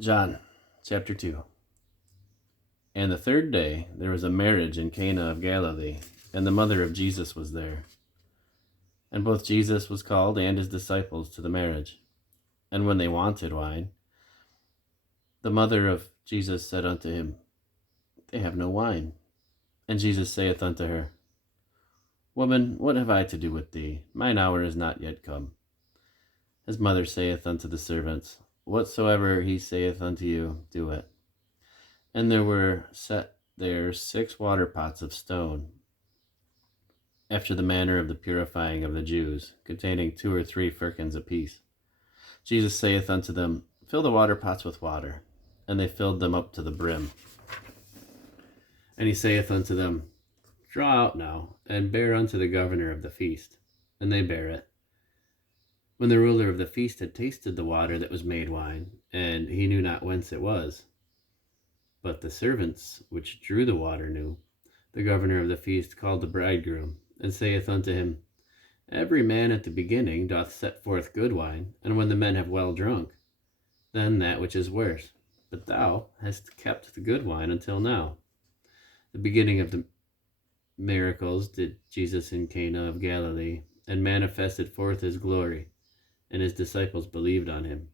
John chapter 2. And the third day there was a marriage in Cana of Galilee, and the mother of Jesus was there. And both Jesus was called and his disciples to the marriage. And when they wanted wine, the mother of Jesus said unto him, They have no wine. And Jesus saith unto her, Woman, what have I to do with thee? Mine hour is not yet come. His mother saith unto the servants, Whatsoever he saith unto you, do it. And there were set there 6 water pots of stone, after the manner of the purifying of the Jews, containing 2 or 3 firkins apiece. Jesus saith unto them, Fill the water pots with water. And they filled them up to the brim. And he saith unto them, Draw out now, and bear unto the governor of the feast. And they bare it. When the ruler of the feast had tasted the water that was made wine, and he knew not whence it was, but the servants which drew the water knew, the governor of the feast called the bridegroom, and saith unto him, Every man at the beginning doth set forth good wine, and when the men have well drunk, then that which is worse. But thou hast kept the good wine until now. The beginning of the miracles did Jesus in Cana of Galilee, and manifested forth his glory, and his disciples believed on him.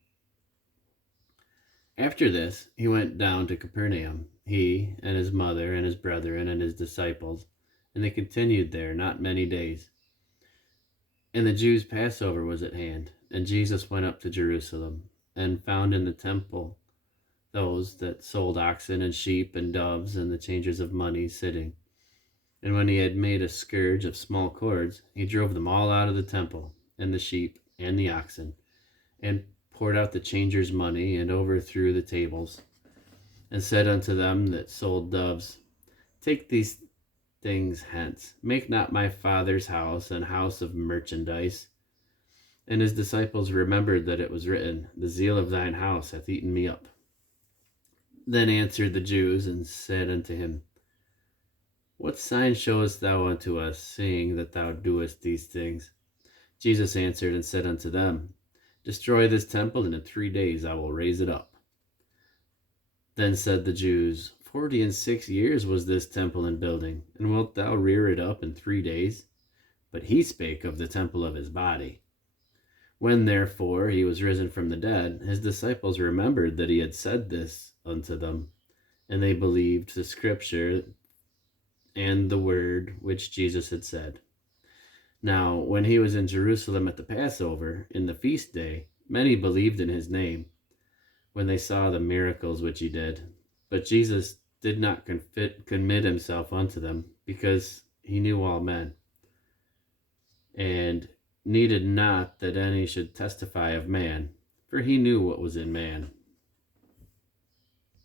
After this, he went down to Capernaum, he and his mother and his brethren and his disciples, and they continued there not many days. And the Jews' Passover was at hand, and Jesus went up to Jerusalem, and found in the temple those that sold oxen and sheep and doves and the changers of money sitting. And when he had made a scourge of small cords, he drove them all out of the temple, and the sheep and the oxen, and poured out the changers' money, and overthrew the tables, and said unto them that sold doves, Take these things hence, make not my Father's house an house of merchandise. And his disciples remembered that it was written, The zeal of thine house hath eaten me up. Then answered the Jews, and said unto him, What sign showest thou unto us, seeing that thou doest these things? Jesus answered and said unto them, Destroy this temple, and in 3 days I will raise it up. Then said the Jews, 46 years was this temple in building, and wilt thou rear it up in 3 days? But he spake of the temple of his body. When therefore he was risen from the dead, his disciples remembered that he had said this unto them, and they believed the scripture and the word which Jesus had said. Now, when he was in Jerusalem at the Passover, in the feast day, many believed in his name, when they saw the miracles which he did. But Jesus did not commit himself unto them, because he knew all men, and needed not that any should testify of man, for he knew what was in man.